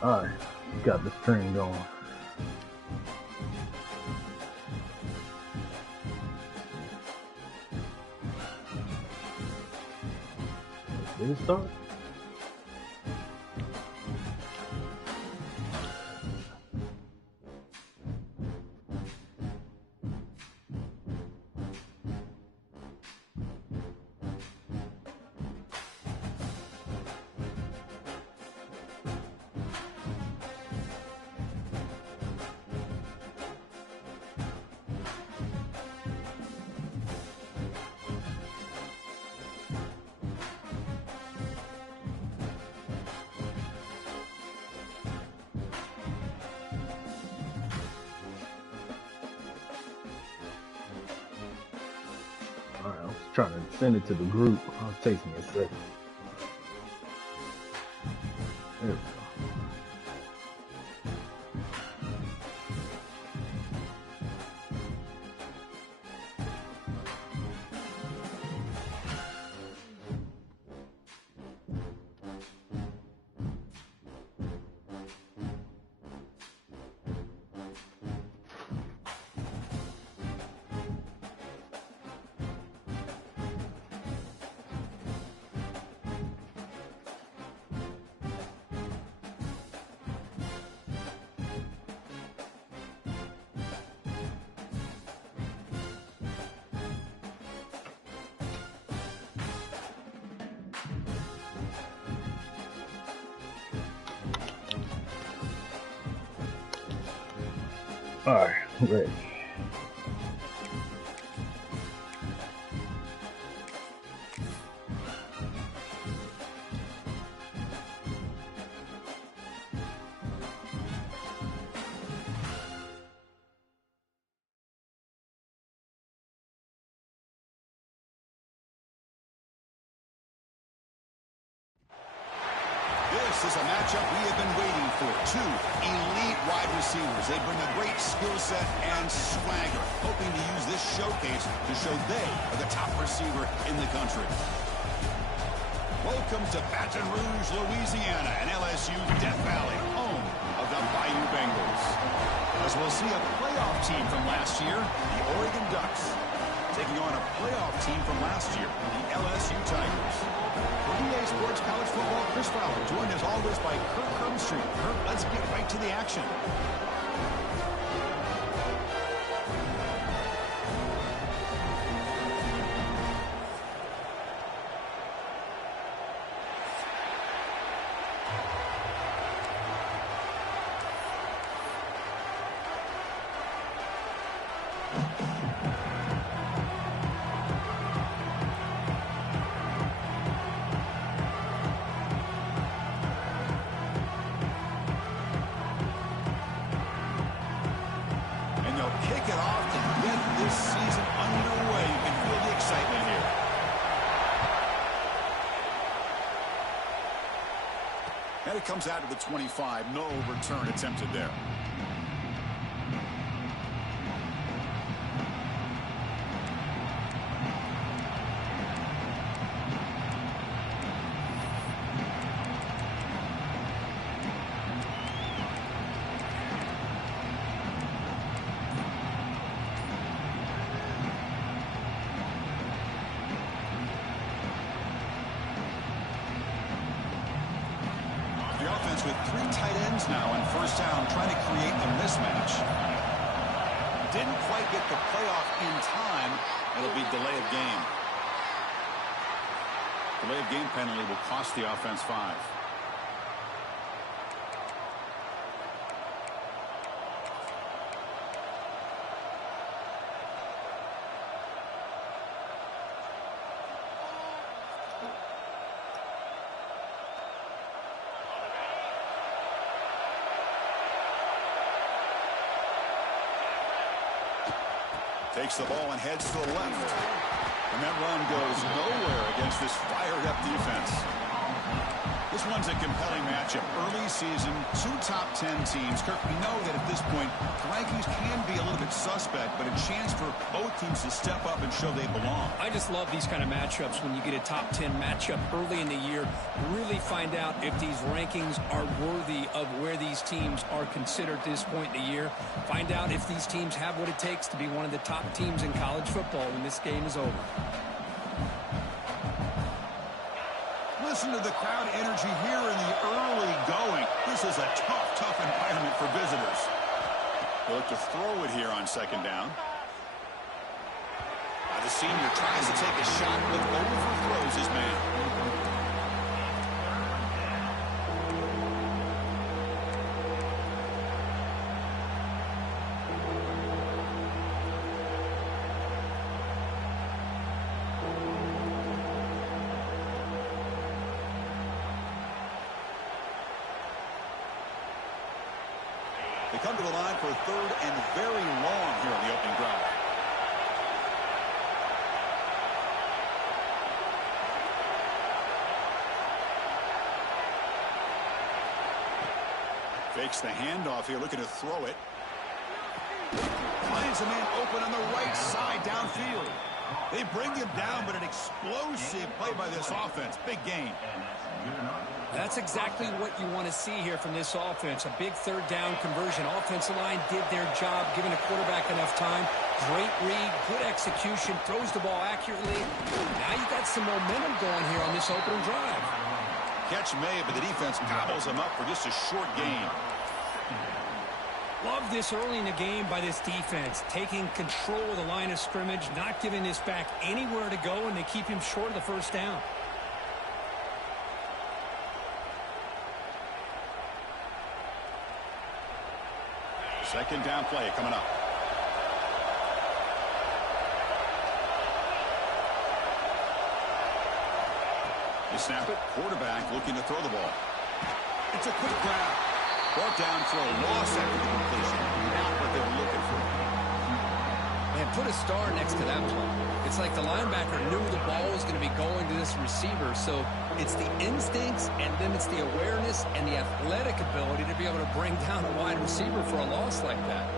Alright, got the string going. Did it start? Alright, I was trying to send it to the group. It takes me a second. There we go. Alright, ready. This is a matchup we have been waiting for. Two elite wide receivers. They bring a great skill set and swagger, hoping to use this showcase to show they are the top receiver in the country. Welcome to Baton Rouge, Louisiana, and LSU Death Valley, home of the Bayou Bengals. As we'll see a playoff team from last year, the Oregon Ducks, taking on a playoff team from last year, the LSU Tigers. For EA Sports College Football, Chris Fowler, joined as always by Kirk Crumstreet. Kirk, let's get right to the action. Kick it off to get this season underway. You can feel the excitement here. And it comes out to the 25. No return attempted there. With three tight ends now in first down, trying to create a mismatch. Didn't quite get the playoff in time. It'll be delay of game. Delay of game penalty will cost the offense 5. Takes the ball and heads to the left. And that run goes nowhere against this fired-up defense. This one's a compelling matchup. Early season, 2 top 10 teams. Kirk, we know that at this point, the rankings can be a little bit suspect, but a chance for both teams to step up and show they belong. I just love these kind of matchups when you get a top 10 matchup early in the year. Really find out if these rankings are worthy of where these teams are considered at this point in the year. Find out if these teams have what it takes to be one of the top teams in college football when this game is over. Listen to the crowd energy here in the early going. This is a tough environment for visitors. They'll look to throw it here on 2nd down. The senior tries to take a shot, but overthrows his man. They come to the line for 3rd and very long here on the opening drive. Fakes the handoff here, looking to throw it. Finds a man open on the right side downfield. They bring him down, but an explosive play by this offense. Big gain. That's exactly what you want to see here from this offense. A big 3rd down conversion. Offensive line did their job, giving the quarterback enough time. Great read, good execution, throws the ball accurately. Now you got some momentum going here on this opening drive. Catch made, but the defense gobbles him up for just a short gain. Love this early in the game by this defense, taking control of the line of scrimmage, not giving this back anywhere to go, and they keep him short of the 1st down. Second down play coming up. They snap it. Quarterback looking to throw the ball. It's a quick grab. Brought down for a loss after the completion. Not what they were looking for. And put a star next to that play. It's like the linebacker knew the ball was going to be going to this receiver. So it's the instincts, and then it's the awareness and the athletic ability to be able to bring down a wide receiver for a loss like that.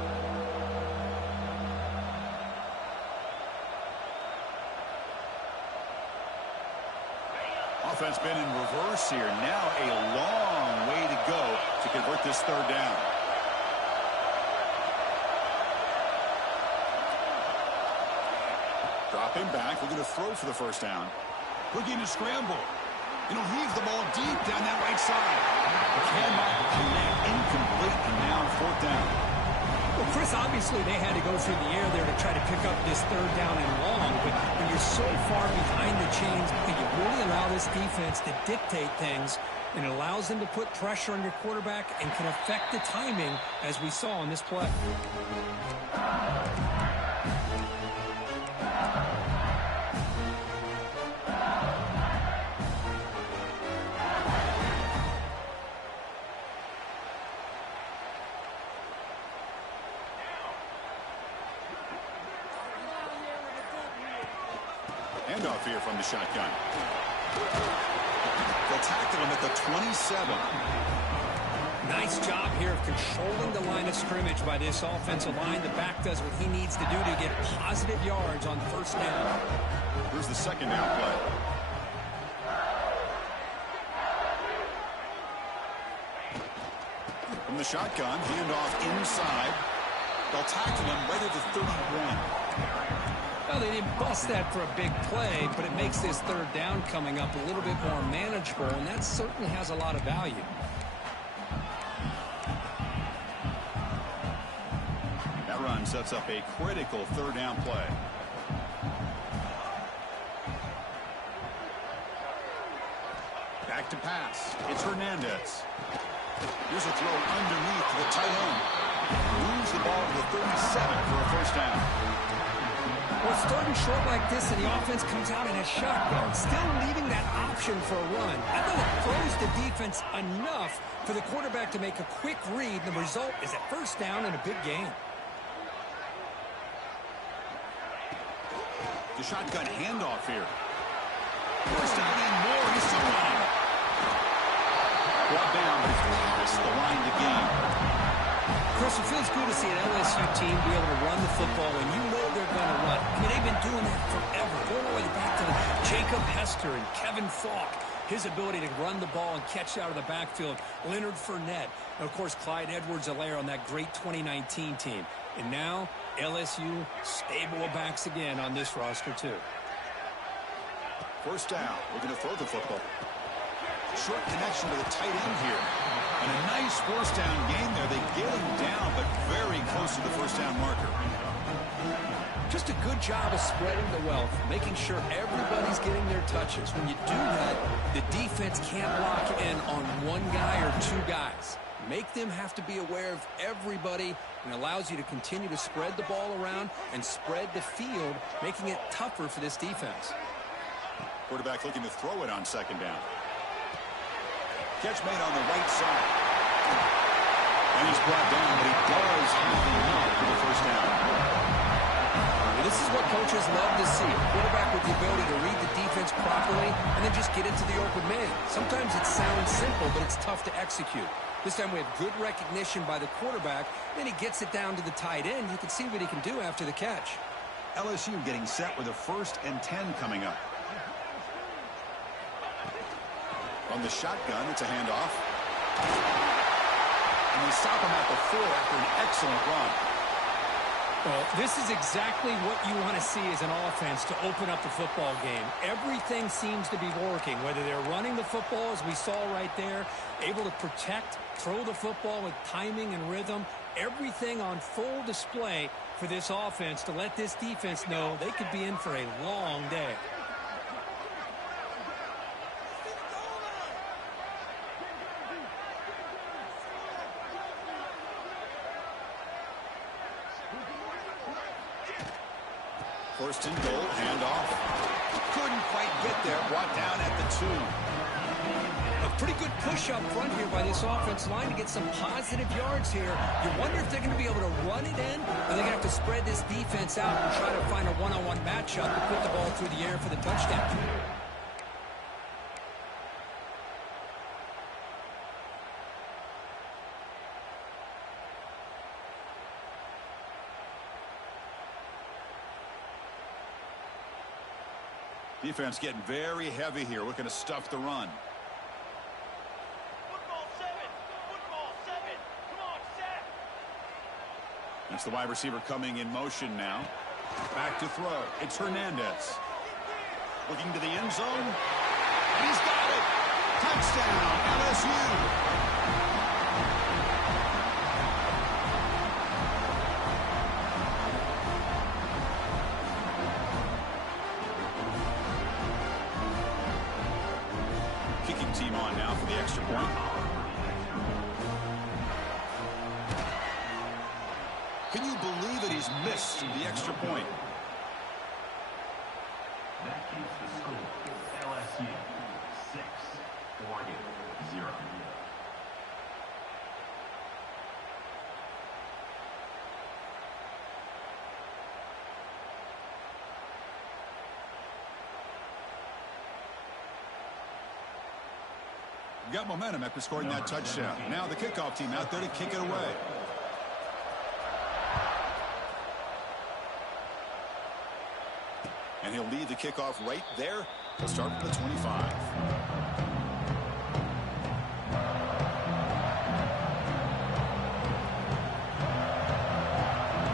Offense been in reverse here. Now a long way to go to convert this 3rd down. Dropping back, looking to throw for the 1st down. Looking to scramble. And he'll heave the ball deep down that right side. Cannot connect, incomplete, and now 4th down. Well, Chris, obviously they had to go through the air there to try to pick up this 3rd down and long, but when you're so far behind the chains, you really allow this defense to dictate things, and it allows them to put pressure on your quarterback and can affect the timing, as we saw on this play. Handoff here from the shotgun. They'll tackle him at the 27. Nice job here of controlling the line of scrimmage by this offensive line. The back does what he needs to do to get positive yards on 1st down. Here's the 2nd down play. From the shotgun, handoff inside. They'll tackle him right at the 31. Well, they didn't bust that for a big play, but it makes this 3rd down coming up a little bit more manageable, and that certainly has a lot of value. That run sets up a critical 3rd down play. Back to pass. It's Hernandez. Here's a throw underneath to the tight end. Moves the ball to the 37 for a 1st down. Well, starting short like this, and the offense comes out in a shotgun, still leaving that option for a run. I think it throws the defense enough for the quarterback to make a quick read. The result is a 1st down and a big gain. The shotgun handoff here. 1st down and more. He's still on. brought down, but he's past the line to gain. Chris, it feels good to see an LSU team be able to run the football when you know they're going to run. I mean, they've been doing that forever. Going all the way back to Jacob Hester and Kevin Falk. His ability to run the ball and catch out of the backfield. Leonard Fournette. And, of course, Clyde Edwards-Helaire on that great 2019 team. And now, LSU stable of backs again on this roster, too. First down. We're going to throw the football. Short connection to the tight end here. And a nice first down gain there. They get him down, but very close to the first down marker. Just a good job of spreading the wealth, making sure everybody's getting their touches. When you do that, the defense can't lock in on one guy or two guys. Make them have to be aware of everybody, and allows you to continue to spread the ball around and spread the field, making it tougher for this defense. Quarterback looking to throw it on second down. Catch made on the right side. And he's brought down, but he does have enough for the first down. This is what coaches love to see. A quarterback with the ability to read the defense properly and then just get it to the open man. Sometimes it sounds simple, but it's tough to execute. This time we have good recognition by the quarterback. Then he gets it down to the tight end. You can see what he can do after the catch. LSU getting set with a 1st and 10 coming up. On the shotgun, it's a handoff. And they stop him at the 4 after an excellent run. Well, this is exactly what you want to see as an offense to open up the football game. Everything seems to be working, whether they're running the football, as we saw right there, able to protect, throw the football with timing and rhythm, everything on full display for this offense to let this defense know they could be in for a long day. First and goal, handoff. Couldn't quite get there, brought down at the 2. A pretty good push up front here by this offense line to get some positive yards here. You wonder if they're going to be able to run it in, or they're going to have to spread this defense out and try to find a one-on-one matchup to put the ball through the air for the touchdown. Defense getting very heavy here, looking to stuff the run. Football 7. Football 7. Come on, set. That's the wide receiver coming in motion now. Back to throw. It's Hernandez. Looking to the end zone. And he's got it. Touchdown, LSU. Team on now for the extra point. Can you believe it? He's missed the extra point. That keeps the score LSU 6, Oregon 0. Got momentum after scoring that touchdown. Now the kickoff team out there to kick it away. And he'll lead the kickoff right there. He'll start from the 25.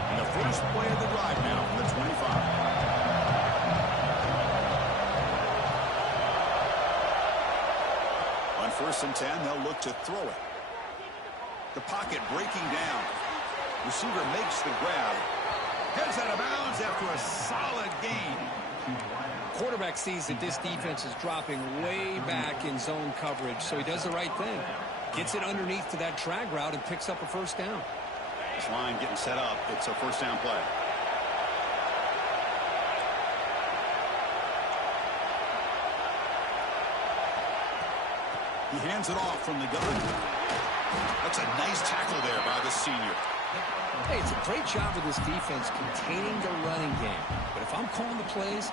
And the first play of the drive now from the 25. On 1st and 10, they'll look to throw it. The pocket breaking down. Receiver makes the grab. Heads out of bounds after a solid gain. Quarterback sees that this defense is dropping way back in zone coverage, so he does the right thing. Gets it underneath to that drag route and picks up a first down. This line getting set up. It's a first down play. He hands it off from the gun. That's a nice tackle there by the senior. Hey, it's a great job of this defense containing the running game. But if I'm calling the plays,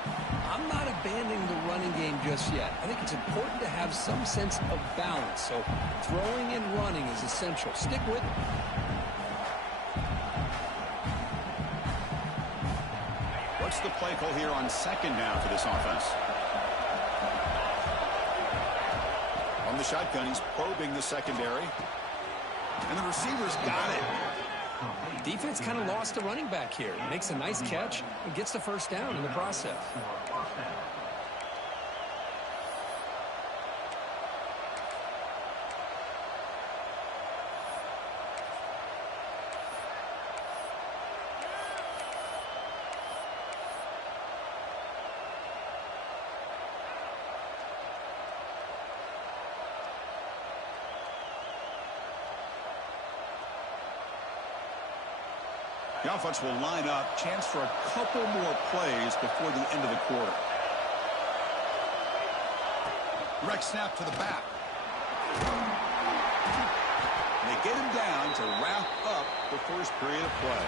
I'm not abandoning the running game just yet. I think it's important to have some sense of balance. So throwing and running is essential. Stick with it. What's the play call here on second down for this offense? On the shotgun, he's probing the secondary. And the receiver's got it. Defense kind of lost the running back here. Makes a nice catch and gets the first down in the process. The offense will line up. Chance for a couple more plays before the end of the quarter. Direct snap to the back. And they get him down to wrap up the first period of play.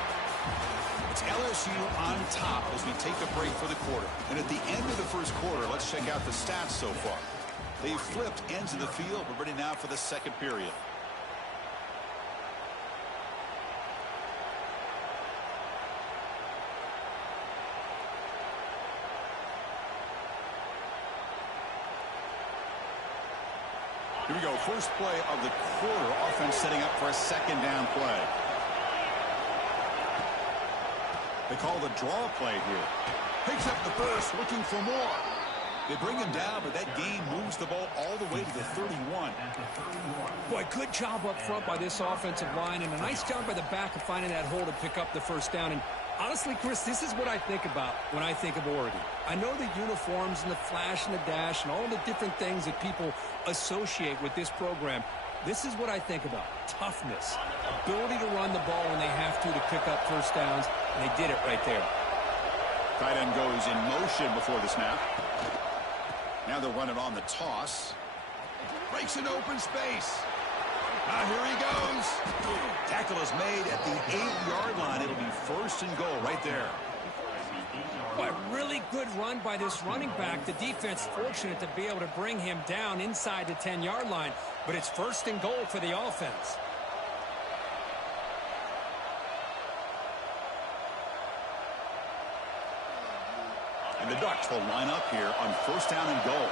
It's LSU on top as we take a break for the quarter. And at the end of the first quarter, let's check out the stats so far. They've flipped ends of the field. We're ready now for the second period. Here we go. First play of the quarter. Offense setting up for a second down play. They call the draw play here. Picks up the first, looking for more. They bring him down, but that gain moves the ball all the way to the 31. Boy, good job up front by this offensive line, and a nice job by the back of finding that hole to pick up the first down. And honestly, Chris, this is what I think about when I think of Oregon. I know the uniforms and the flash and the dash and all the different things that people associate with this program. This is what I think about. Toughness, ability to run the ball when they have to pick up first downs, and they did it right there. Tight end goes in motion before the snap. Now they'll run it on the toss. Breaks an open space. Now here he goes. Tackle is made at the 8-yard line. It'll be first and goal right there. Boy, really good run by this running back. The defense fortunate to be able to bring him down inside the 10-yard line, but it's first and goal for the offense. And the Ducks will line up here on first down and goal.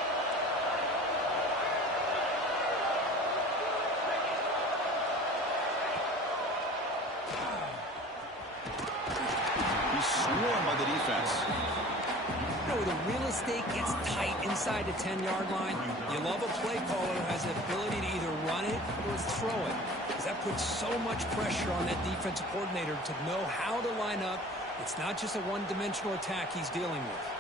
He's swarmed by the defense. You know, the real estate gets tight inside the 10-yard line. You love a play caller who has the ability to either run it or throw it, because that puts so much pressure on that defensive coordinator to know how to line up. It's not just a one-dimensional attack he's dealing with.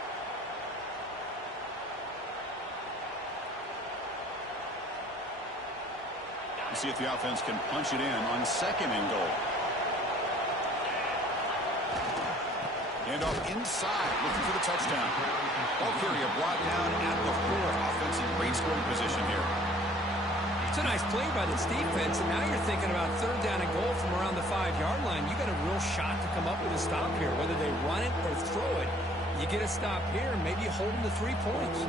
See if the offense can punch it in on second and goal. Hand off inside, looking for the touchdown. Ball carrier brought down at the 4. Offense in great scoring position here. It's a nice play by this defense, and now you're thinking about third down and goal from around the 5-yard line. You got a real shot to come up with a stop here. Whether they run it or throw it, you get a stop here, and maybe you hold them to 3 points.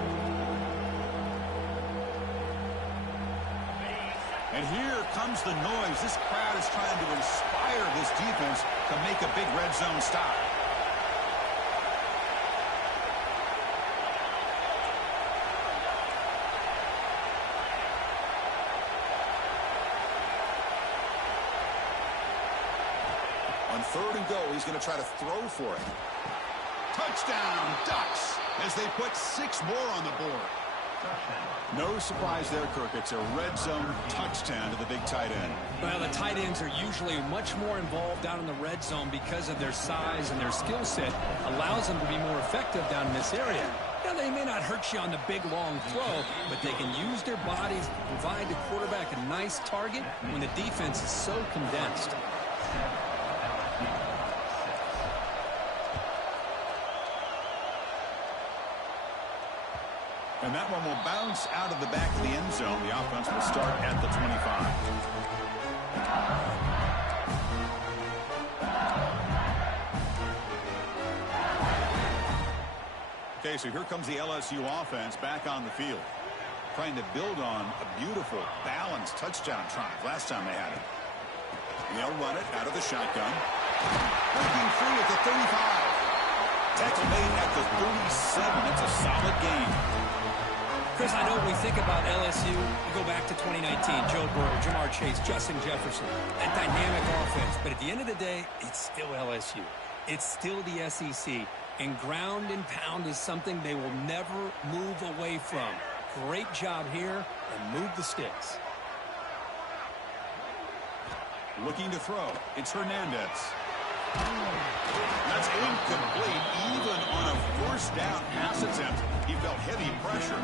And here comes the noise. This crowd is trying to inspire this defense to make a big red zone stop. On third and goal, he's going to try to throw for it. Touchdown, Ducks, as they put 6 more on the board. No surprise there, Kirk. It's a red zone touchdown to the big tight end. Well, the tight ends are usually much more involved down in the red zone because of their size, and their skill set allows them to be more effective down in this area. Now, they may not hurt you on the big, long throw, but they can use their bodies to provide the quarterback a nice target when the defense is so condensed. And that one will bounce out of the back of the end zone. The offense will start at the 25. Okay, so here comes the LSU offense back on the field, trying to build on a beautiful, balanced touchdown drive last time they had it. And they'll run it out of the shotgun. Breaking free at the 35. Tackle made at the 37. It's a solid gain. Chris, I know when we think about LSU, we go back to 2019, Joe Burrow, Jamar Chase, Justin Jefferson, that dynamic offense. But at the end of the day, it's still LSU. It's still the SEC. And ground and pound is something they will never move away from. Great job here, and move the sticks. Looking to throw. It's Hernandez. That's incomplete. Even on a first down pass attempt, he felt heavy pressure.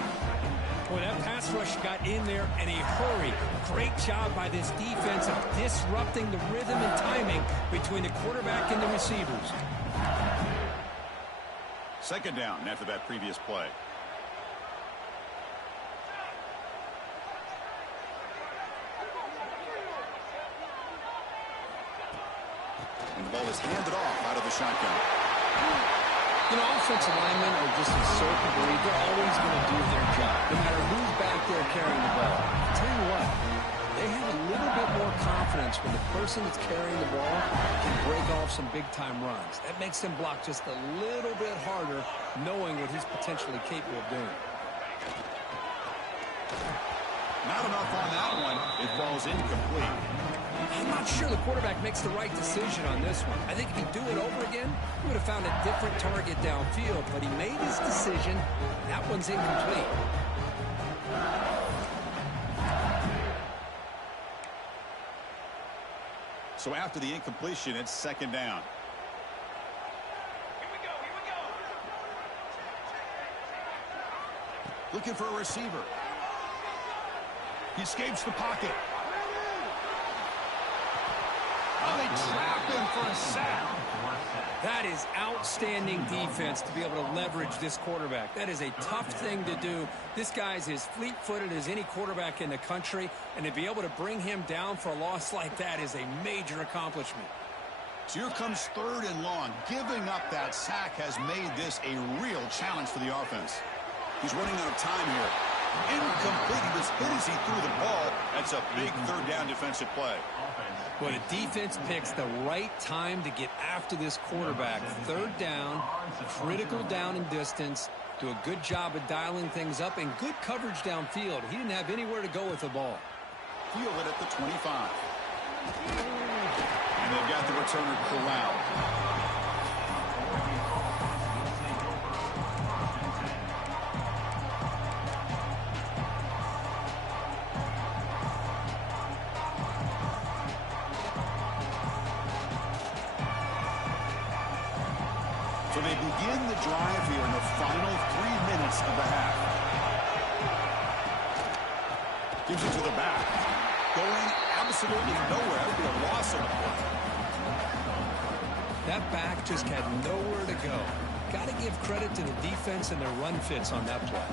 Boy, that pass rush got in there in a hurry. Great job by this defense of disrupting the rhythm and timing between the quarterback and the receivers. Second down after that previous play. And the ball is handed off out of the shotgun. You know, offensive linemen are just a certain breed. They're always going to do their job, no matter who's back there carrying the ball. I'll tell you what, they have a little bit more confidence when the person that's carrying the ball can break off some big-time runs. That makes them block just a little bit harder, knowing what he's potentially capable of doing. Not enough on that one. It falls incomplete. I'm not sure the quarterback makes the right decision on this one. I think if he'd do it over again, he would have found a different target downfield, but he made his decision. That one's incomplete. So after the incompletion, it's second down. Here we go. Looking for a receiver. He escapes the pocket. Oh, they trap him for a sack. That is outstanding defense to be able to leverage this quarterback. That is a tough thing to do. This guy's as fleet-footed as any quarterback in the country, and to be able to bring him down for a loss like that is a major accomplishment. So here comes third and long. Giving up that sack has made this a real challenge for the offense. He's running out of time here. Incomplete. He was hit as he threw the ball. That's a big third down defensive play. Well, the defense picks the right time to get after this quarterback. Third down, critical down and distance. Do a good job of dialing things up and good coverage downfield. He didn't have anywhere to go with the ball. Field it at the 25. And they've got the returner corralled. So they begin the drive here in the final 3 minutes of the half. Gives it to the back. Going absolutely nowhere. That would be a loss of the play. That back just had nowhere to go. Got to give credit to the defense and their run fits on that play.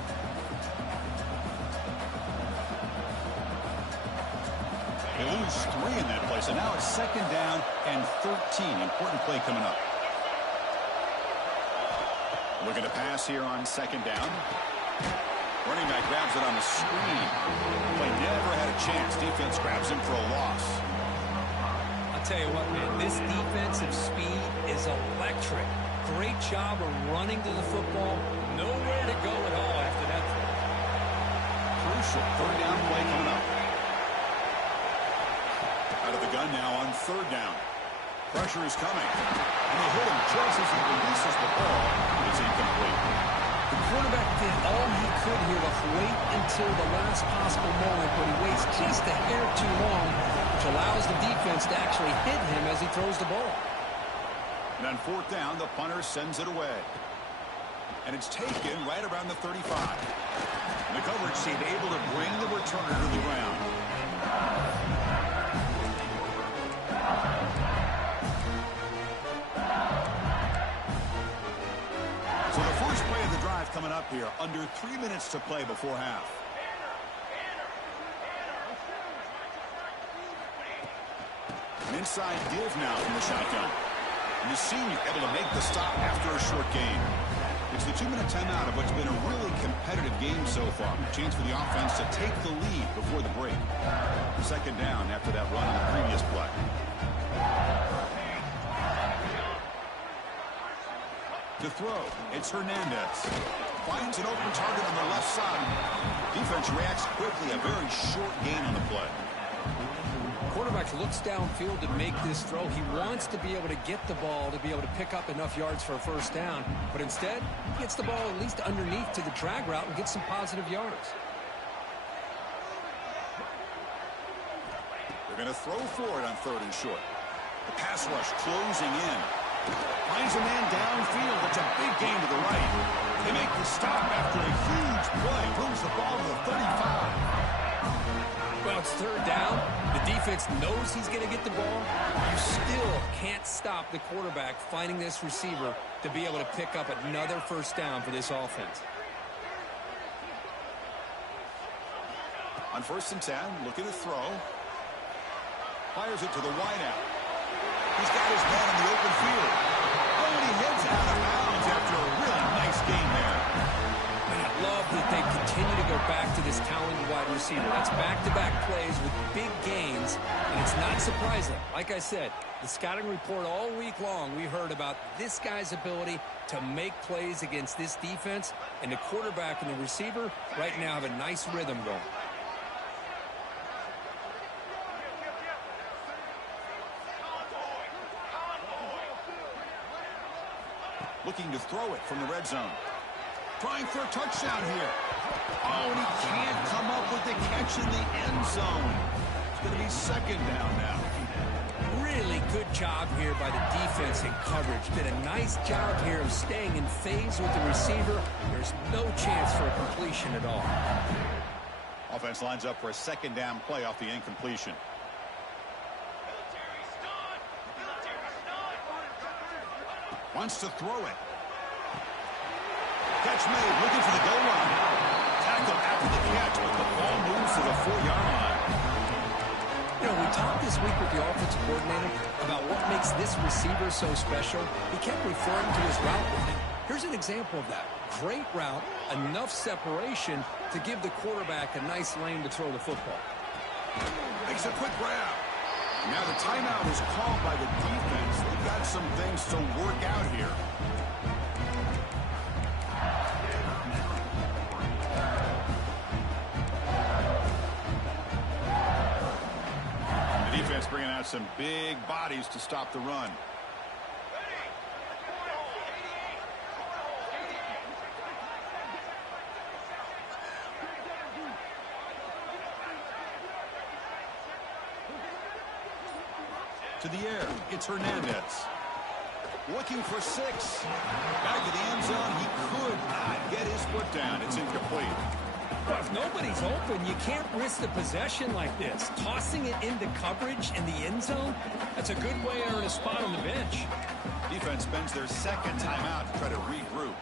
They lose 3 in that play. So now it's second down and 13. Important play coming up. Looking to pass here on second down. Running back grabs it on the screen. Play never had a chance. Defense grabs him for a loss. I'll tell you what, man, this defensive speed is electric. Great job of running to the football. Nowhere to go at all after that throw. Crucial third down play coming up. Out of the gun now on third down. Pressure is coming. And they hit him just as he releases the ball. It's incomplete. The quarterback did all he could here to wait until the last possible moment, but he waits just a hair too long, which allows the defense to actually hit him as he throws the ball. And on fourth down, the punter sends it away. And it's taken right around the 35. And the coverage team able to bring the returner to the ground. So the first play of the drive coming up here, under 3 minutes to play before half. An inside give now from the shotgun. And the senior able to make the stop after a short gain. It's the 2-minute timeout of what's been a really competitive game so far. Chance for the offense to take the lead before the break. Second down after that run on the previous play. To throw, it's Hernandez. Finds an open target on the left side. Defense reacts quickly. A very short gain on the play. Quarterback looks downfield to make this throw. He wants to be able to get the ball to be able to pick up enough yards for a first down. But instead, he gets the ball at least underneath to the drag route and gets some positive yards. They're going to throw for it on 3rd and short. The pass rush closing in. Finds a man downfield. It's a big gain to the right. They make the stop after a huge play. Moves the ball to the 35. Well, it's 3rd down. The defense knows he's going to get the ball. You still can't stop the quarterback finding this receiver to be able to pick up another first down for this offense. On 1st and 10, looking to throw. Fires it to the wideout. He's got his man in the open field. Oh, and he heads out of bounds after a really nice game there. And I love that they continue to go back to this talented wide receiver. That's back-to-back plays with big gains, and it's not surprising. Like I said, the scouting report all week long, we heard about this guy's ability to make plays against this defense, and the quarterback and the receiver right now have a nice rhythm going. Looking to throw it from the red zone. Trying for a touchdown here. Oh, and he can't come up with the catch in the end zone. It's going to be 2nd down now. Really good job here by the defense in coverage. Did a nice job here of staying in phase with the receiver. There's no chance for a completion at all. Offense lines up for a 2nd down play off the incompletion. Wants to throw it. Catch made, looking for the goal line. Tackle after the catch, but the ball moves to the 4-yard line. You know, we talked this week with the offensive coordinator about what makes this receiver so special. He kept referring to his route with him. Here's an example of that. Great route, enough separation to give the quarterback a nice lane to throw the football. Makes a quick grab. Now the timeout is called by the defense. They've got some things to work out here. The defense bringing out some big bodies to stop the run. To the air, it's Hernandez. Looking for 6. Back to the end zone. He could not get his foot down. It's incomplete. Well, if nobody's open, you can't risk the possession like this. Tossing it into coverage in the end zone, that's a good way to earn a spot on the bench. Defense spends their 2nd timeout to try to regroup.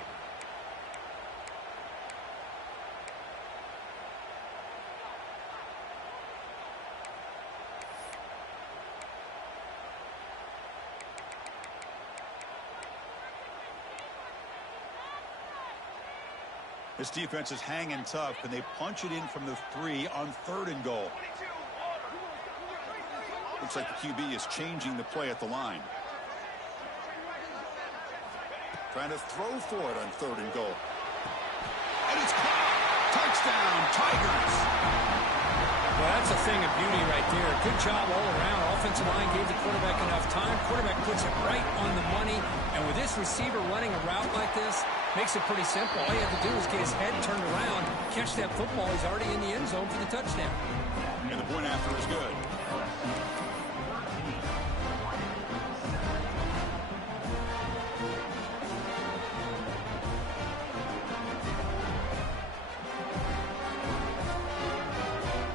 This defense is hanging tough. Can they punch it in from the 3 on 3rd and goal? Looks like the QB is changing the play at the line. Trying to throw for it on 3rd and goal. And it's caught. Touchdown, Tigers. Well, that's a thing of beauty right there. Good job all around. Offensive line gave the quarterback enough time. Quarterback puts it right on the money. And with this receiver running a route like this, makes it pretty simple. All you have to do is get his head turned around, catch that football. He's already in the end zone for the touchdown. And the point after is good.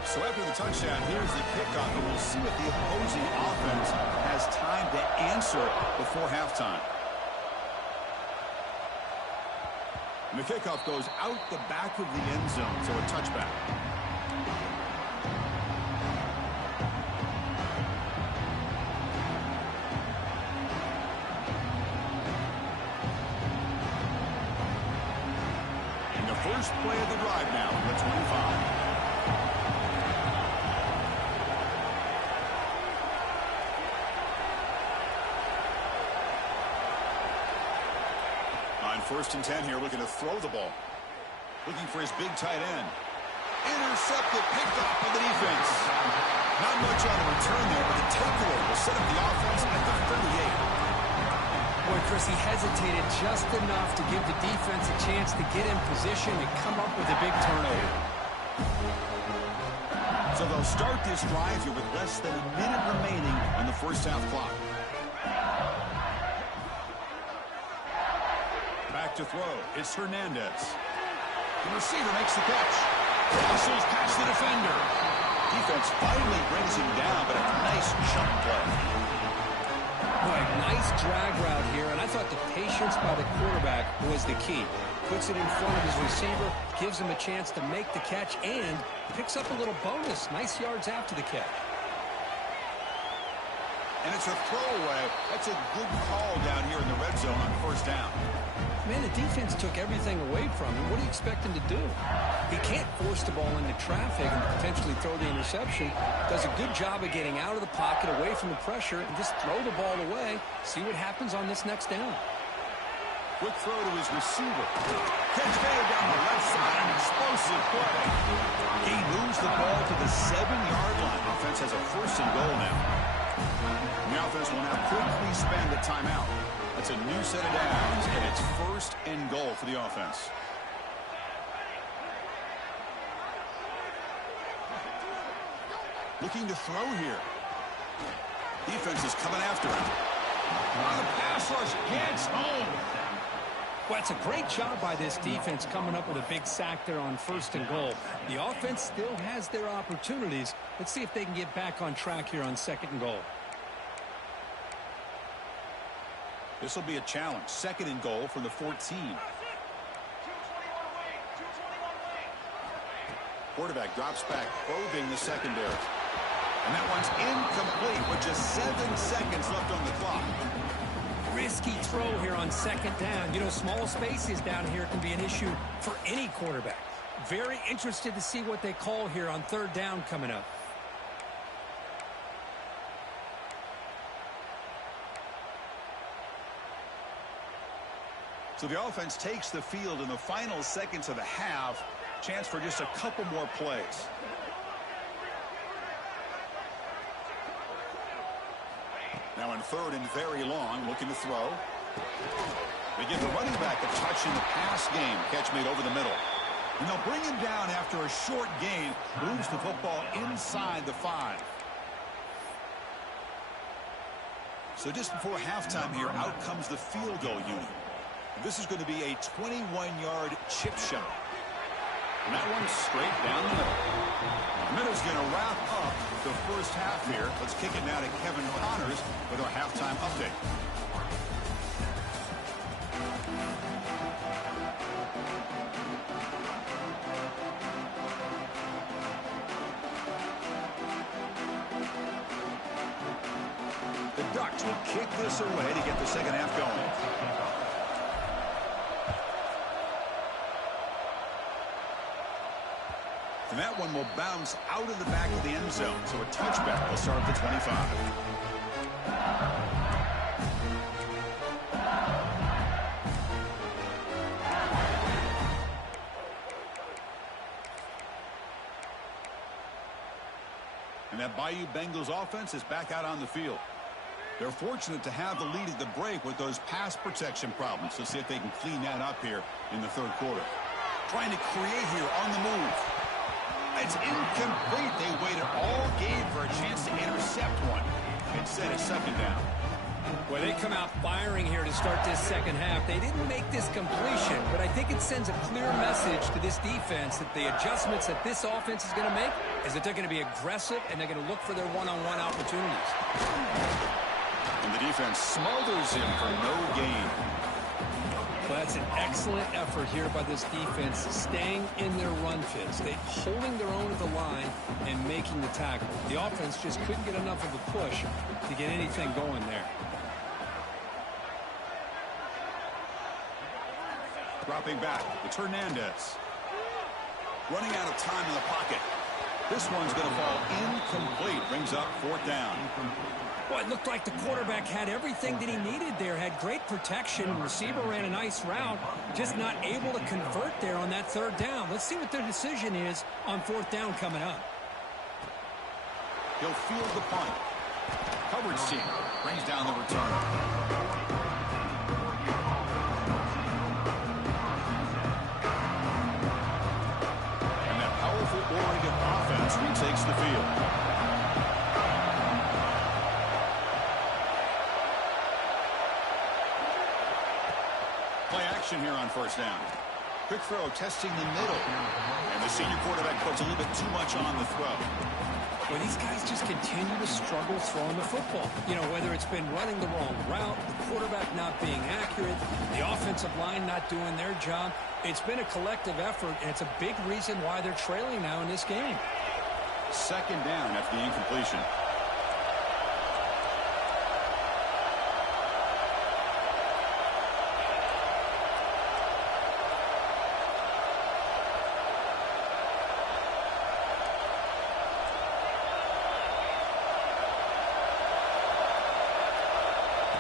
So after the touchdown, here's the kickoff, and we'll see if the opposing offense has time to answer before halftime. And the kickoff goes out the back of the end zone, so a touchback. first play of the drive now at the 25. On 1st and 10 here, looking to throw the ball. Looking for his big tight end. Intercepted, picked off by the defense. Not much on the return there, but the takeaway will set up the offense at the 38. Boy, Chris, he hesitated just enough to give the defense a chance to get in position and come up with a big turnover. So they'll start this drive here with less than a minute remaining on the first half clock. Back to throw. It's Hernandez. The receiver makes the catch. Hustles past the defender. Defense finally brings him down, but a nice chunk play. Boy, nice drag route here, and I thought the patience by the quarterback was the key. Puts it in front of his receiver, gives him a chance to make the catch, and picks up a little bonus. Nice yards after the catch. And it's a throwaway. That's a good call down here in the red zone on first down. Man, the defense took everything away from him. What do you expect him to do? He can't force the ball into traffic and potentially throw the interception. Does a good job of getting out of the pocket, away from the pressure, and just throw the ball away. See what happens on this next down. Quick throw to his receiver. Catch made down the left side. An explosive play. He moves the ball to the 7-yard line. Offense has a 1st and goal now. The offense will now quickly spend the timeout. That's a new set of downs, and it's 1st and goal for the offense. Looking to throw here. Defense is coming after him. On the pass rush, gets home. Well, it's a great job by this defense coming up with a big sack there on 1st and goal. The offense still has their opportunities. Let's see if they can get back on track here on 2nd and goal. This will be a challenge. 2nd and goal from the 14. Quarterback drops back, probing the secondary. And that one's incomplete with just 7 seconds left on the clock. Risky throw here on 2nd down. You know, small spaces down here can be an issue for any quarterback. Very interested to see what they call here on 3rd down coming up. So the offense takes the field in the final seconds of the half. Chance for just a couple more plays. Now in 3rd and very long, looking to throw. They give the running back a touch in the pass game. Catch made over the middle. And they'll bring him down after a short gain. Moves the football inside the 5. So just before halftime here, out comes the field goal unit. This is going to be a 21-yard chip shot. And that one's straight down the middle. The minute's going to wrap up the first half here. Let's kick it now to Kevin Connors with our halftime update. The Ducks will kick this away to get the second half going. And that one will bounce out of the back of the end zone. So a touchback will start at the 25. And that Bayou Bengals offense is back out on the field. They're fortunate to have the lead at the break with those pass protection problems. Let's see if they can clean that up here in the 3rd quarter. Trying to create here on the move. It's incomplete. They waited all game for a chance to intercept one. Instead, it's 2nd down. Well, they come out firing here to start this second half. They didn't make this completion, but I think it sends a clear message to this defense that the adjustments that this offense is going to make is that they're going to be aggressive and they're going to look for their one-on-one opportunities. And the defense smothers him for no gain. Well, that's an excellent effort here by this defense, staying in their run fits. They holding their own at the line and making the tackle. The offense just couldn't get enough of a push to get anything going there. Dropping back, it's Hernandez. Running out of time in the pocket. This one's going to fall incomplete. Brings up 4th down. Well, it looked like the quarterback had everything that he needed there. Had great protection. The receiver ran a nice route. Just not able to convert there on that 3rd down. Let's see what their decision is on 4th down coming up. He'll field the punt. Coverage team brings down the return. And that powerful Oregon offense retakes the field. Play action here on 1st down. Quick throw, testing the middle. And the senior quarterback puts a little bit too much on the throw. Well, these guys just continue to struggle throwing the football. You know, whether it's been running the wrong route, the quarterback not being accurate, the offensive line not doing their job. It's been a collective effort, and it's a big reason why they're trailing now in this game. 2nd down after the incompletion.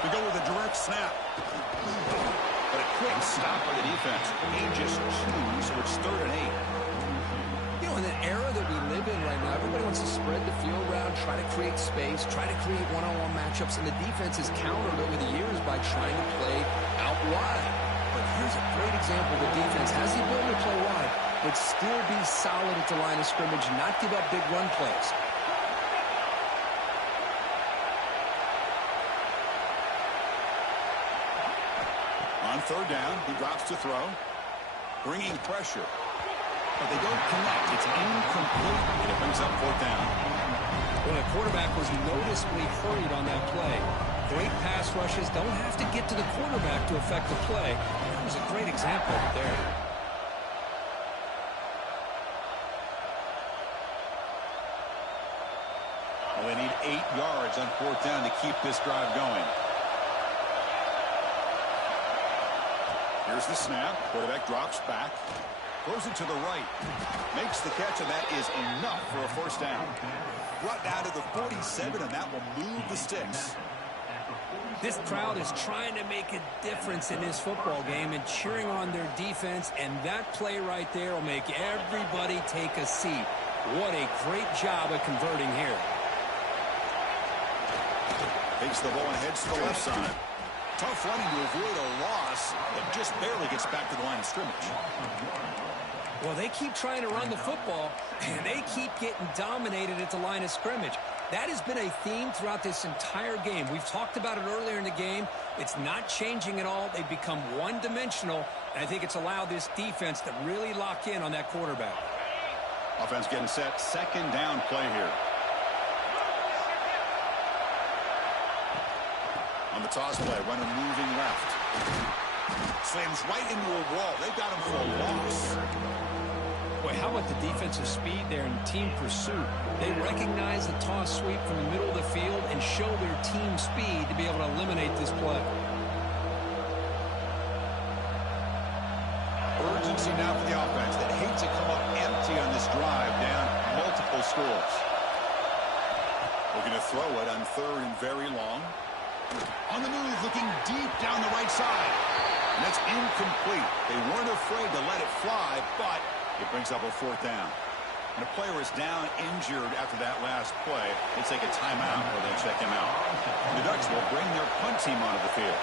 To go with a direct snap. But a quick stop by the defense. He just chews, so it's 3rd and 8. You know, in the era that we live in right now, everybody wants to spread the field around, try to create space, try to create one-on-one matchups, and the defense has countered over the years by trying to play out wide. But here's a great example. The defense has the ability to play wide, but still be solid at the line of scrimmage, not give up big run plays. On 3rd down, he drops to throw, bringing pressure. But they don't connect. It's incomplete, and it brings up 4th down. Well, the quarterback was noticeably hurried on that play. Great pass rushes don't have to get to the quarterback to affect the play. That was a great example there. Well, they need 8 yards on 4th down to keep this drive going. Here's the snap. Quarterback drops back. Throws it to the right. Makes the catch, and that is enough for a 1st down. Brought down to the 47, and that will move the sticks. This crowd is trying to make a difference in this football game and cheering on their defense, and that play right there will make everybody take a seat. What a great job of converting here. Takes the ball and heads to the left side. Tough running to avoid a loss, but just barely gets back to the line of scrimmage. Well, they keep trying to run the football, and they keep getting dominated at the line of scrimmage. That has been a theme throughout this entire game. We've talked about it earlier in the game. It's not changing at all. They've become one-dimensional, and I think it's allowed this defense to really lock in on that quarterback. Offense getting set. 2nd down play here. On the toss play, runner moving left. Slams right into a wall. They've got him for a loss. Boy, how about the defensive speed there and team pursuit? They recognize the toss sweep from the middle of the field and show their team speed to be able to eliminate this play. Urgency now for the offense that hates to come up empty on this drive, down multiple scores. Looking to throw it on 3rd and very long. On the move, looking deep down the right side. And that's incomplete. They weren't afraid to let it fly, but it brings up a 4th down. And a player is down injured after that last play. They take a timeout or they check him out. The Ducks will bring their punt team onto the field.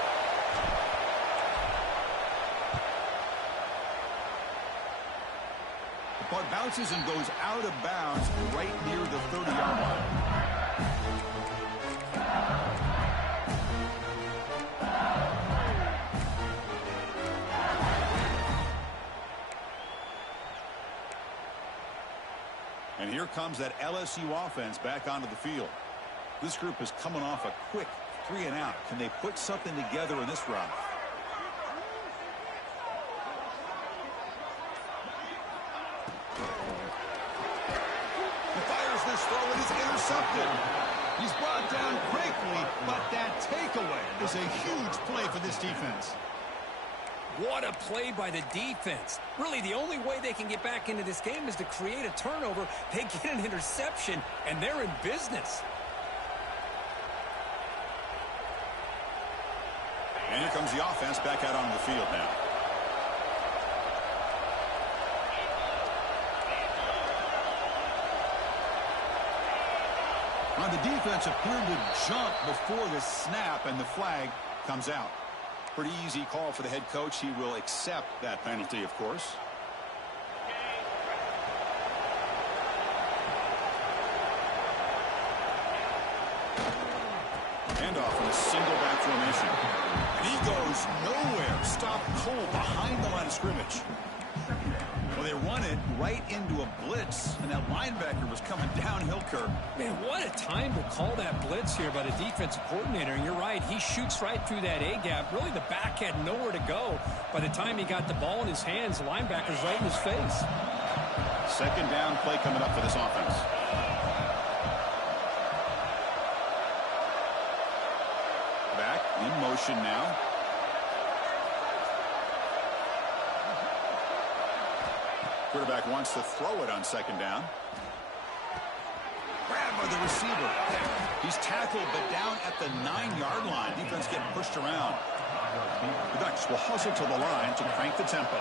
The punt bounces and goes out of bounds right near the 30-yard line. And here comes that LSU offense back onto the field. This group is coming off a quick 3-and-out. Can they put something together in this drive? He fires this throw, and it's intercepted. He's brought down quickly, but that takeaway is a huge play for this defense. What a play by the defense. Really, the only way they can get back into this game is to create a turnover. They get an interception, and they're in business. And here comes the offense back out onto the field now. Well, the defense appeared to jump before the snap, and the flag comes out. Pretty easy call for the head coach. He will accept that penalty, of course. Handoff in a single back formation. And he goes nowhere. Stop cold behind the line of scrimmage. Well, they run it right into a blitz, and that linebacker was coming downhill, Kirk. Man, what a time to call that blitz here by the defensive coordinator. And you're right, he shoots right through that A-gap. Really, the back had nowhere to go. By the time he got the ball in his hands, the linebacker's right in his face. Second down play coming up for this offense. Back in motion now. Quarterback wants to throw it on second down. Grabbed by the receiver. He's tackled, but down at the 9-yard line. Defense getting pushed around. The Ducks will hustle to the line to crank the tempo.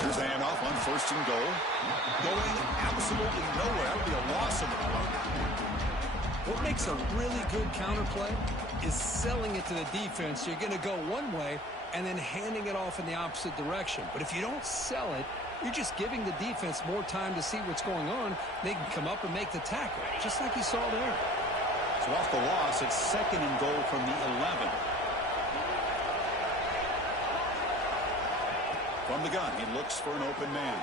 Here's the handoff on first and goal. Going absolutely nowhere. That would be a loss of the ball. What makes a really good counter play is selling it to the defense. You're going to go one way and then handing it off in the opposite direction. But if you don't sell it, you're just giving the defense more time to see what's going on. They can come up and make the tackle, just like you saw there. So off the loss, it's second and goal from the 11. From the gun, he looks for an open man.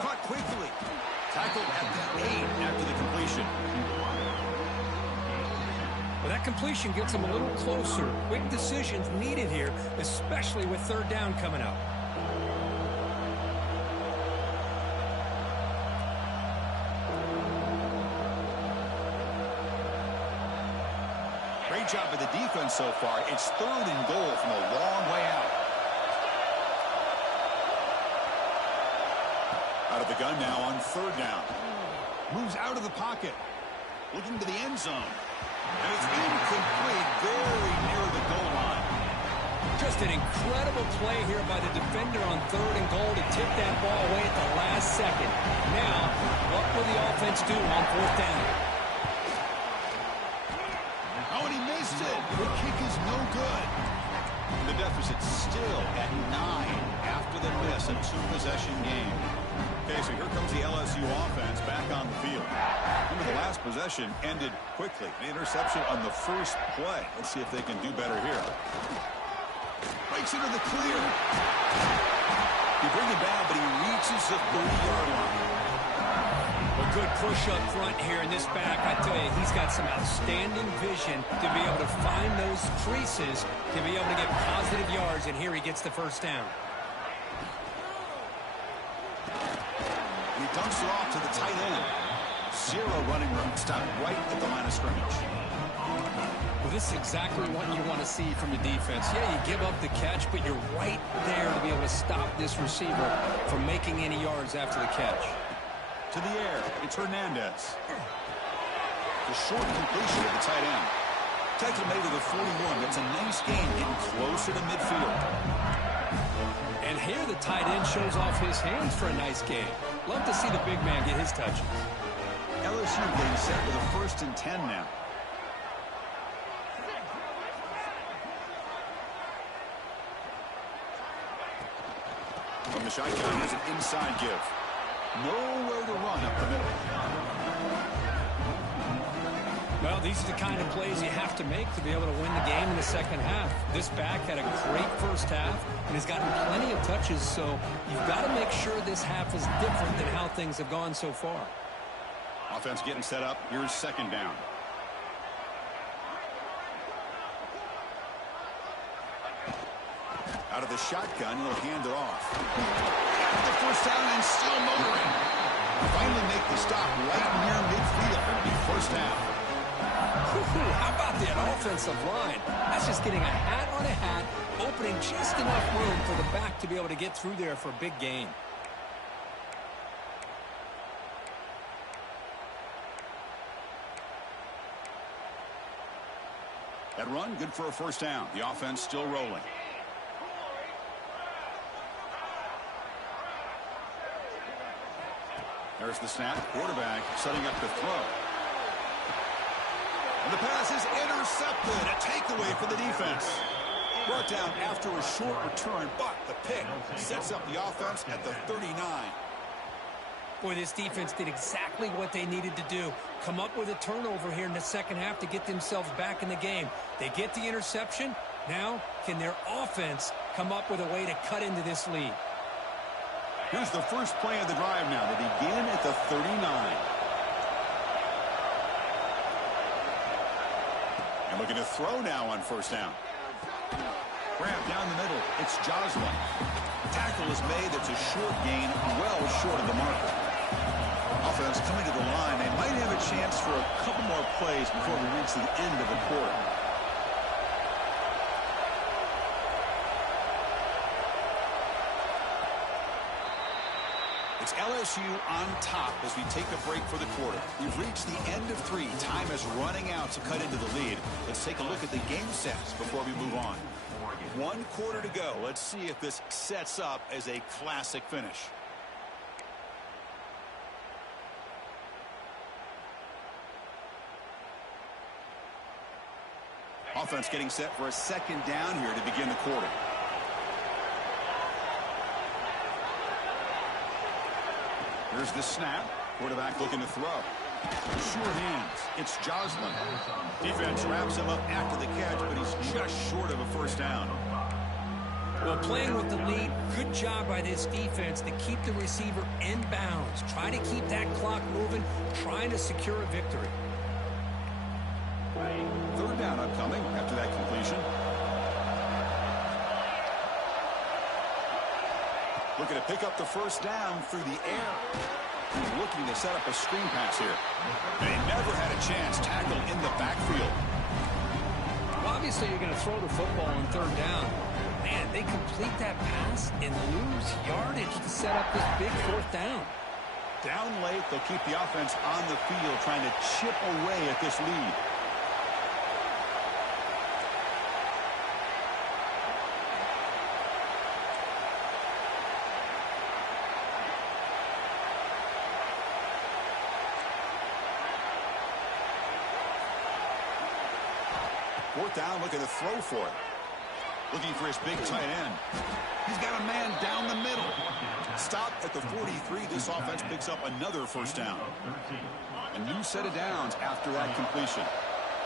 Caught quickly. Tackled at the 8 after the completion. Well, that completion gets them a little closer. Quick decisions needed here, especially with third down coming up. Great job by the defense so far. It's third and goal from a long way out. Out of the gun now on third down. Moves out of the pocket. Looking to the end zone. And it's incomplete, very near the goal line. Just an incredible play here by the defender on third and goal to tip that ball away at the last second. Now, what will the offense do on fourth down? Oh, and he missed it. The kick is no good. The deficit still at 9 after the miss, a two-possession game. Okay, so here comes the LSU offense back on the field. Remember, the last possession ended quickly. An interception on the first play. Let's see if they can do better here. Breaks into the clear. He brings it down, but he reaches the 30-yard line. A good push up front here in this back. I tell you, he's got some outstanding vision to be able to find those creases, to be able to get positive yards, and here he gets the first down. He dumps it off to the tight end. Zero running room. Stop right at the line of scrimmage. Well, this is exactly what you want to see from the defense. Yeah, you give up the catch, but you're right there to be able to stop this receiver from making any yards after the catch. To the air. It's Hernandez. The short completion of the tight end. Tackle made to the 41. That's a nice gain, getting closer to midfield. And here the tight end shows off his hands for a nice game. Love to see the big man get his touches. LSU getting set with a 1st and 10 now. From the shotgun, there's an inside give. Nowhere to run up the middle. Well, these are the kind of plays you have to make to be able to win the game in the second half. This back had a great first half and has gotten plenty of touches, so you've got to make sure this half is different than how things have gone so far. Offense getting set up. Here's second down. Out of the shotgun, he'll hand it off. Got the first down and still motoring. Finally make the stop right near midfield. It'll be first down. How about that offensive line? That's just getting a hat on a hat, opening just enough room for the back to be able to get through there for a big gain. That run, good for a first down. The offense still rolling. There's the snap. Quarterback setting up the throw. And the pass is intercepted. A takeaway for the defense. Brought down after a short return, but the pick sets up the offense at the 39. Boy, this defense did exactly what they needed to do. Come up with a turnover here in the second half to get themselves back in the game. They get the interception. Now, can their offense come up with a way to cut into this lead? Here's the first play of the drive now. They begin at the 39. And looking to throw now on first down. Grab down the middle. It's Joslin. Tackle is made. That's a short gain, well short of the marker. Offense coming to the line. They might have a chance for a couple more plays before we reach the end of the quarter. It's LSU on top as we take a break for the quarter. We've reached the end of 3. Time is running out to cut into the lead. Let's take a look at the game sets before we move on. 1 quarter to go. Let's see if this sets up as a classic finish. Offense getting set for a second down here to begin the quarter. Here's the snap. Quarterback looking to throw. Sure hands. It's Joslin. Defense wraps him up after the catch, but he's just short of a first down. Well, playing with the lead, good job by this defense to keep the receiver in bounds. Try to keep that clock moving, trying to secure a victory. Third down upcoming after that completion. Looking to pick up the first down through the air. He's looking to set up a screen pass here. They never had a chance tackled in the backfield. Well, obviously, you're going to throw the football on third down. Man, they complete that pass and lose yardage to set up this big fourth down. Down late, they'll keep the offense on the field trying to chip away at this lead. Fourth down, looking to throw for it. Looking for his big tight end. He's got a man down the middle. Stop at the 43. This offense picks up another first down. A new set of downs after that completion.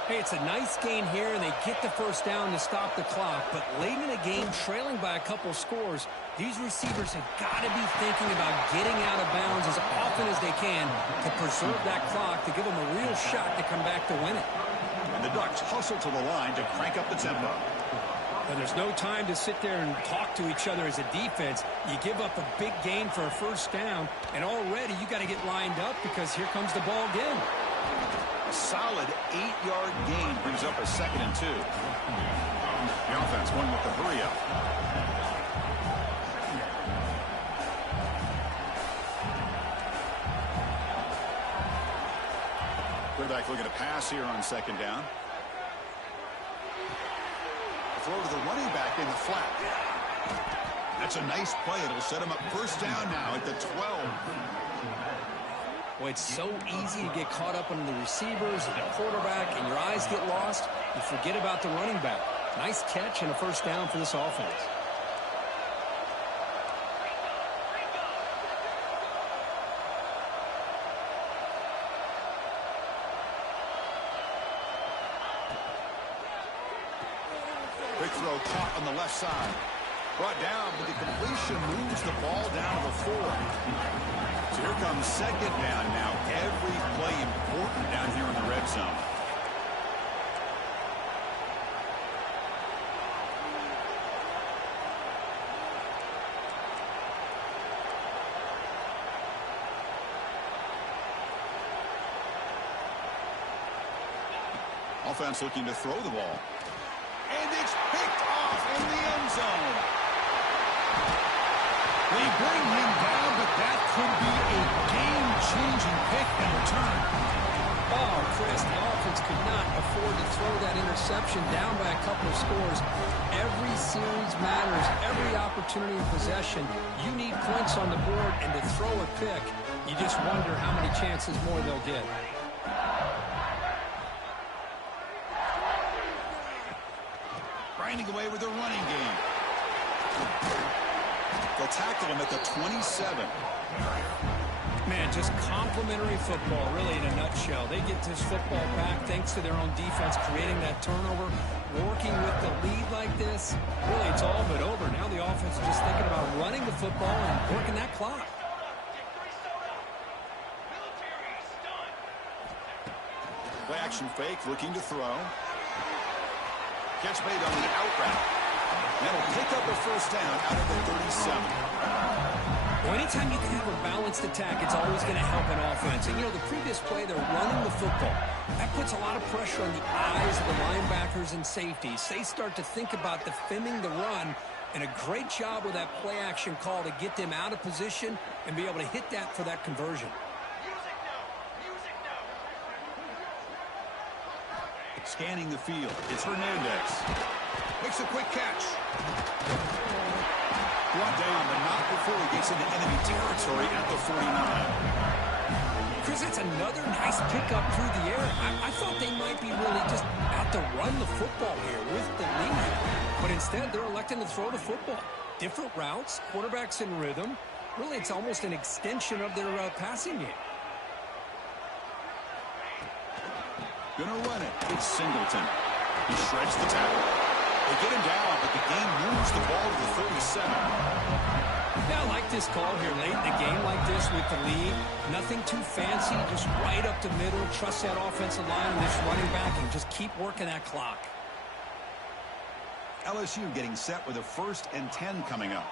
Hey, it's a nice gain here, and they get the first down to stop the clock. But late in the game, trailing by a couple scores, these receivers have got to be thinking about getting out of bounds as often as they can to preserve that clock, to give them a real shot to come back to win it. And the Ducks hustle to the line to crank up the tempo. But there's no time to sit there and talk to each other as a defense. You give up a big gain for a first down, and already you got to get lined up because here comes the ball again. A solid 8-yard gain brings up a 2nd and 2. The offense going with the hurry up. Quarterback looking to pass here on 2nd down. Throw to the running back in the flat. That's a nice play. It'll set him up first down now at the 12. Well, it's so easy to get caught up on the receivers and the quarterback, and your eyes get lost. You forget about the running back. Nice catch and a first down for this offense. Quick throw caught on the left side. Brought down, but the completion moves the ball down to the 4. So here comes 2nd down now. Every play important down here in the red zone. offense looking to throw the ball. And it's picked off in the end zone. They bring him down, but that could be a game-changing pick in return. Oh, Chris, the offense could not afford to throw that interception down by a couple of scores. Every series matters. Every opportunity of possession. You need points on the board, and to throw a pick, you just wonder how many chances more they'll get. Grinding away with their running game. They'll tackle him at the 27. Man, just complimentary football, really, in a nutshell. They get this football back thanks to their own defense, creating that turnover, working with the lead like this. Really, it's all but over. Now the offense is just thinking about running the football and working that clock. Play action fake, looking to throw. Catch made on the out route. That'll pick up a first down out of the 37. Well, anytime you can have a balanced attack, it's always going to help an offense. And, you know, the previous play, they're running the football. That puts a lot of pressure on the eyes of the linebackers and safeties. They start to think about defending the run, and a great job with that play action call to get them out of position and be able to hit that for that conversion. Scanning the field, it's Hernandez. Makes a quick catch. Brought down, but not before he gets into enemy territory at the 49. Chris, it's another nice pickup through the air. I thought they might be really just out to run the football here with the lead. But instead, they're electing to throw the football. Different routes, quarterbacks in rhythm. Really, it's almost an extension of their passing game. Gonna run it. It's Singleton. He shreds the tackle. They get him down, but the game moves the ball to the 37. Yeah, I like this call here late in the game like this with the lead. Nothing too fancy, just right up the middle. Trust that offensive line and this running back and just keep working that clock. LSU getting set with a 1st and 10 coming up.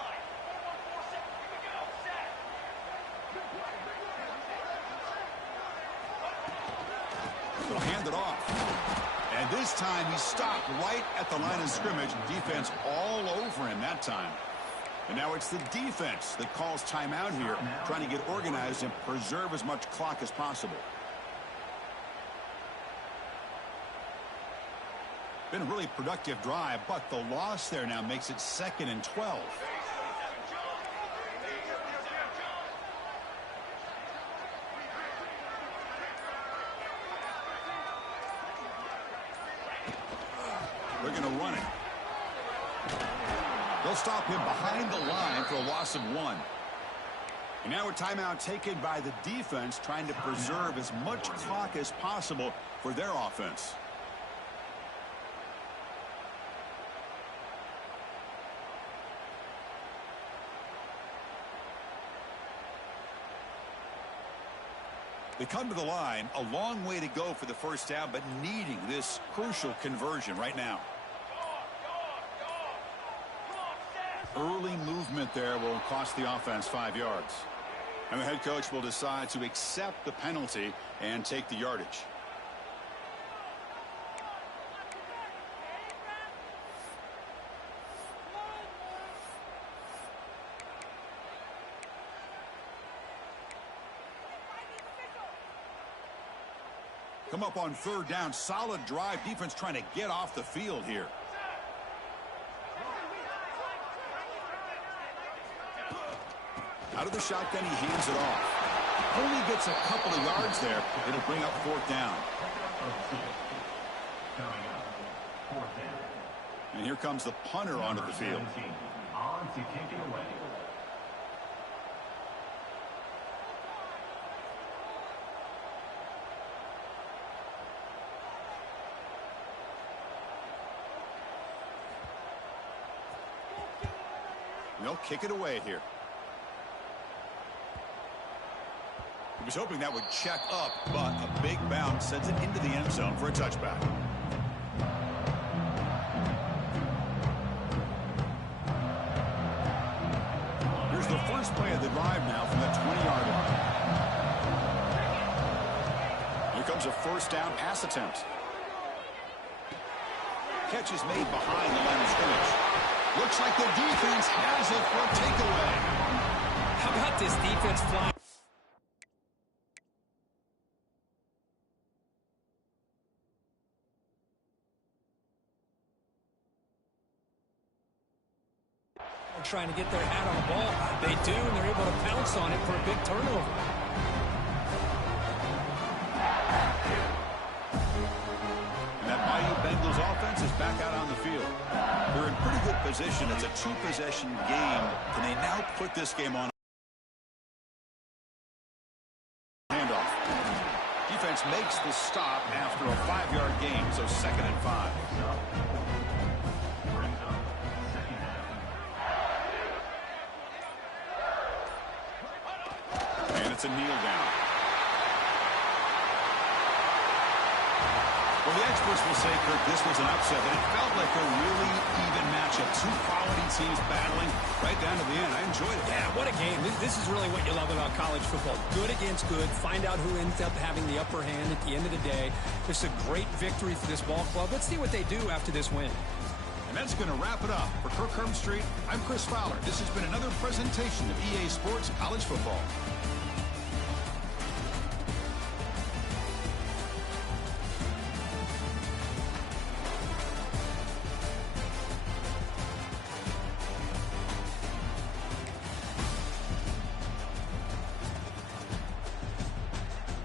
They'll hand it off. And this time he stopped right at the line of scrimmage. Defense all over him that time. And now it's the defense that calls timeout here, trying to get organized and preserve as much clock as possible. Been a really productive drive, but the loss there now makes it 2nd and 12. They're going to run it. They'll stop him behind the line for a loss of 1. And now a timeout taken by the defense, trying to preserve as much clock as possible for their offense. They come to the line, a long way to go for the first down, but needing this crucial conversion right now. Early movement there will cost the offense 5 yards. And the head coach will decide to accept the penalty and take the yardage. Come up on 3rd down. Solid drive. Defense trying to get off the field here. Out of the shotgun, he hands it off. Only gets a couple of yards there. It'll bring up 4th down. And here comes the punter onto the field. On to kick it away. They'll kick it away here. He was hoping that would check up, but a big bounce sends it into the end zone for a touchback. Here's the first play of the drive now from the 20-yard line. Here comes a 1st down pass attempt. Catch is made behind the line of scrimmage. Looks like the defense has it for a takeaway. How about this defense flying? Trying to get their hat on the ball. They do, and they're able to pounce on it for a big turnover. And that Bayou Bengals offense is back out on the field. They're in pretty good position. It's a two-possession game. Can they now put this game on? Handoff. Defense makes the stop after a 5-yard gain, so 2nd and 5. It's a kneel down. Well, the experts will say, Kirk, this was an upset, but it felt like a really even matchup. Two quality teams battling right down to the end. I enjoyed it. Yeah, what a game. This is really what you love about college football. Good against good. Find out who ends up having the upper hand at the end of the day. It's a great victory for this ball club. Let's see what they do after this win. And that's going to wrap it up. For Kirk Street, I'm Chris Fowler. This has been another presentation of EA Sports College Football.